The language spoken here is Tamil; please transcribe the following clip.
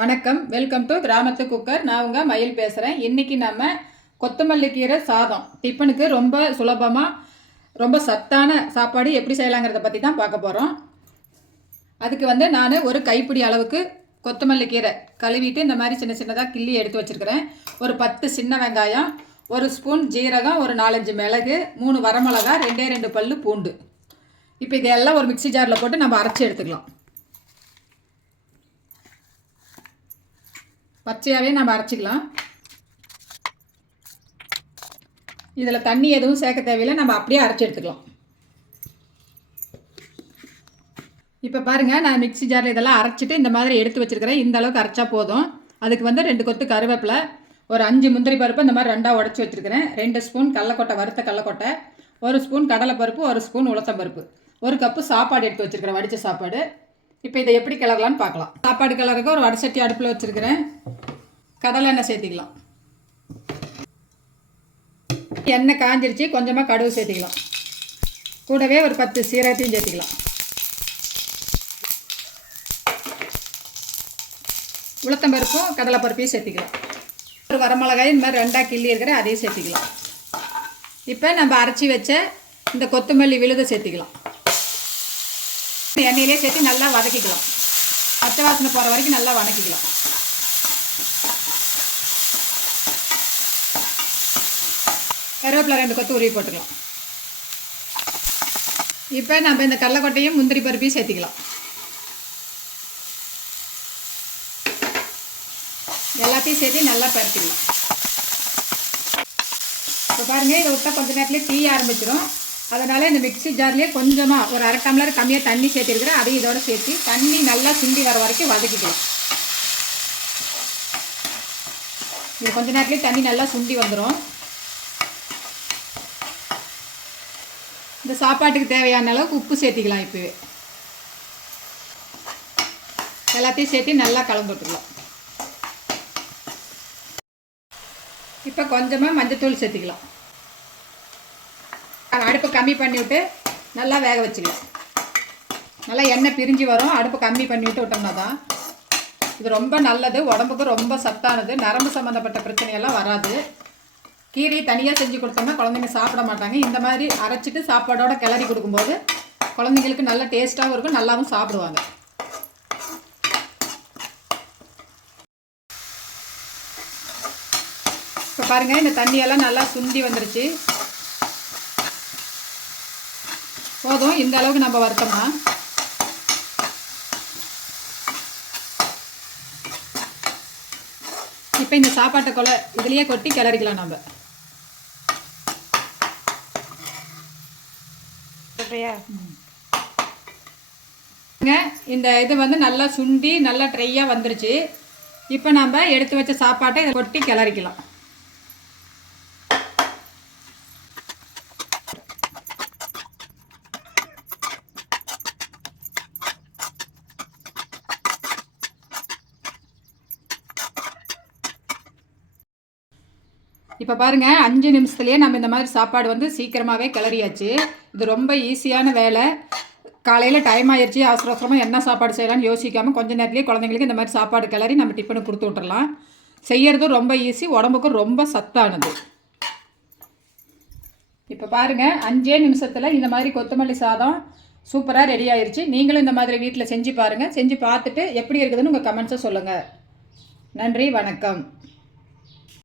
வணக்கம். வெல்கம் டு கிராமத்து குக்கர். நான் உங்கள் மயில் பேசுகிறேன் இன்றைக்கி நம்ம கொத்தமல்லி கீரை சாதம். டிஃபனுக்கு ரொம்ப சுலபமாக ரொம்ப சத்தான சாப்பாடு எப்படி செய்யலாங்கிறத பற்றி தான் பார்க்க போகிறோம் அதுக்கு வந்து நான் ஒரு கைப்பிடி அளவுக்கு கொத்தமல்லி கீரை கழுவிட்டு இந்த மாதிரி சின்ன சின்னதாக கிள்ளி எடுத்து வச்சுருக்கிறேன். ஒரு பத்து சின்ன வெங்காயம் ஒரு ஸ்பூன் ஜீரகம் ஒரு நாலஞ்சு மிளகு மூணு வரமிளகா ரெண்டே ரெண்டு பல் பூண்டு. இப்போ இதெல்லாம் ஒரு மிக்ஸி ஜாரில் போட்டு நம்ம அரைச்சி எடுத்துக்கலாம். பச்சையாகவே நம்ம அரைச்சிக்கலாம். இதில் தண்ணி எதுவும் சேர்க்க தேவையில்லை நம்ம அப்படியே அரைச்சி எடுத்துக்கலாம். இப்போ பாருங்கள் நான் மிக்சி ஜாரில் இதெல்லாம் அரைச்சிட்டு இந்த மாதிரி எடுத்து வச்சுருக்கிறேன். இந்த அளவுக்கு அரைச்சா போதும். அதுக்கு வந்து ரெண்டு கொத்து கருவேப்பிலை ஒரு அஞ்சு முந்திரி பருப்பு இந்த மாதிரி ரெண்டாக உடச்சி வச்சுருக்கிறேன். ரெண்டு ஸ்பூன் கடலக்கொட்டை வறுத்த கடலக்கொட்டை ஒரு ஸ்பூன் கடலைப்பருப்பு ஒரு ஸ்பூன் உளுத்தம்பருப்பு ஒரு கப்பு சாப்பாடு எடுத்து வச்சுருக்கிறேன் வடித்த சாப்பாடு. இப்போ இதை எப்படி கிளறலான்னு பார்க்கலாம். சாப்பாடு கிளறக்கு ஒரு வடசட்டி அடுப்பில் வச்சுருக்கிறேன். கடலை எண்ணெய் சேர்த்திக்கலாம். எண்ணெய் காஞ்சிருச்சு கொஞ்சமாக கடுகு சேர்த்திக்கலாம். கூடவே ஒரு பத்து சீரகத்தையும் சேர்த்திக்கலாம். உளுத்தம்பருப்பும் கடலைப்பருப்பையும் சேர்த்திக்கலாம். ஒரு வரமிளகாய் இந்த மாதிரி ரெண்டாக கிள்ளி இருக்கிற அதையும் சேர்த்திக்கலாம். இப்போ நம்ம அரைச்சி வச்ச இந்த கொத்தமல்லி விழுதை சேர்த்திக்கலாம். எண்ணெயிலே சேர்த்து நல்லா வதக்கிக்கலாம். பச்சை வாசனை போகிற வரைக்கும் நல்லா வதக்கிக்கலாம். கருவேப்பிலை ரெண்டு கொத்து உருவி போட்டுக்கலாம். இப்போ நம்ம இந்த கடலக்கொட்டையும் முந்திரி பருப்பையும் சேர்த்திக்கலாம். எல்லாத்தையும் சேர்த்து நல்லா பருத்திக்கலாம். இப்போ பாருங்கள் இதை விட்டால் கொஞ்ச நேரத்துலேயே தீய ஆரம்பிச்சிடும் அதனால் இந்த மிக்ஸி ஜார்லேயே கொஞ்சமாக ஒரு அரை டம்ளர் கம்மியாக தண்ணி சேர்த்துருக்குறேன் அதையும் இதோட சேர்த்து தண்ணி நல்லா சிந்தி வர வரைக்கும் வதக்கிக்கலாம். இது கொஞ்ச நேரத்துலேயே தண்ணி நல்லா சுண்டி வந்துடும் இந்த சாப்பாட்டுக்கு தேவையான அளவுக்கு உப்பு சேர்த்திக்கலாம் இப்போவே. எல்லாத்தையும் சேர்த்து நல்லா கலந்து இப்போ கொஞ்சமாக மஞ்சத்தூள் சேர்த்திக்கலாம். அடுப்பு கம்மி பண்ணிவிட்டு நல்லா வேக வச்சுக்கலாம் நல்லா எண்ணெய் பிரிஞ்சு வரும். அடுப்பு கம்மி பண்ணி விட்டு விட்டோம்னா தான் இது ரொம்ப நல்லது. உடம்புக்கு ரொம்ப சத்தானது. நரம்பு சம்மந்தப்பட்ட பிரச்சனையெல்லாம் வராது. கீரை தனியாக செஞ்சு கொடுத்தோம்னா குழந்தைங்க சாப்பிட மாட்டாங்க. இந்த மாதிரி அரைச்சிட்டு சாப்பாடோட கிளறி கொடுக்கும்போது குழந்தைங்களுக்கு நல்ல டேஸ்ட்டாகவும் இருக்கும். நல்லாவும் சாப்பிடுவாங்க. இப்போ பாருங்கள் இந்த தண்ணியெல்லாம் நல்லா சுண்டி வந்துருச்சு. போதும். இந்த அளவுக்கு நம்ம வறுத்தோம்னா. இப்போ இந்த சாப்பாட்டை கொலை இதுலேயே கொட்டி கிளறிக்கலாம் நம்ம. இந்த இது வந்து நல்லா சுண்டி நல்லா ட்ரையாக வந்துருச்சு. இப்போ நம்ம எடுத்து வச்ச சாப்பாட்டை இதை கொட்டி கிளறிக்கலாம். இப்போ பாருங்கள் அஞ்சு நிமிஷத்துலேயே நம்ம இந்த மாதிரி சாப்பாடு வந்து சீக்கிரமாகவே கிளறியாச்சு. இது ரொம்ப ஈஸியான வேலை. காலையில் டைம் ஆயிடுச்சு அவசர அவசரமாக என்ன சாப்பாடு செய்யலாம்னு யோசிக்காமல் கொஞ்சம் நேரத்துலேயே குழந்தைங்களுக்கு இந்த மாதிரி சாப்பாடு கிளறி நம்ம டிஃபனு கொடுத்து விட்டுறலாம். செய்யறதும் ரொம்ப ஈஸி உடம்புக்கும் ரொம்ப சத்தானது. இப்போ பாருங்கள் அஞ்சே நிமிஷத்தில் இந்த மாதிரி கொத்தமல்லி சாதம் சூப்பராக ரெடி ஆயிடுச்சு நீங்களும் இந்த மாதிரி வீட்டில் செஞ்சு பாருங்கள் செஞ்சு பார்த்துட்டு எப்படி இருக்குதுன்னு உங்கள் கமெண்ட்ஸை சொல்லுங்கள் நன்றி வணக்கம்.